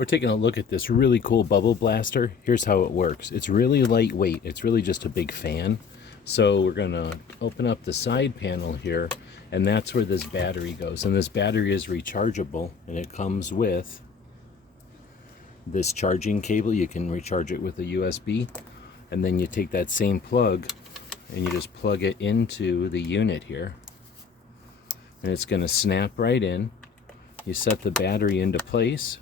We're taking a look at this really cool bubble blaster. Here's how it works. It's really lightweight. It's really just a big fan. So we're going to open up the side panel here, and that's where this battery goes. And this battery is rechargeable, and it comes with this charging cable. You can recharge it with a USB, and then you take that same plug and you just plug it into the unit here, and it's going to snap right in. You set the battery into place,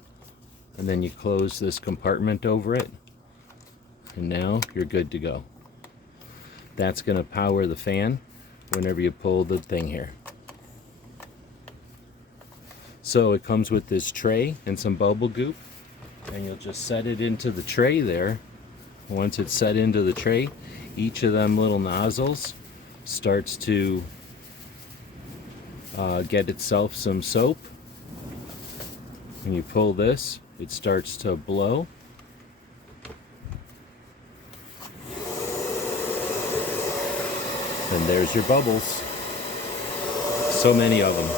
and then you close this compartment over it, and now you're good to go. That's going to power the fan whenever you pull the thing here. So it comes with this tray and some bubble goop, and you'll just set it into the tray there. Once it's set into the tray, each of them little nozzles starts to get itself some soap. When you pull this, it starts to blow. And there's your bubbles. So many of them.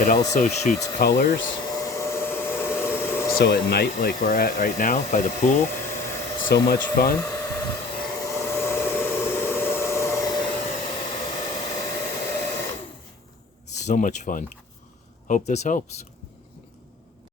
It also shoots colors. So at night, like we're at right now by the pool, so much fun. So much fun. Hope this helps.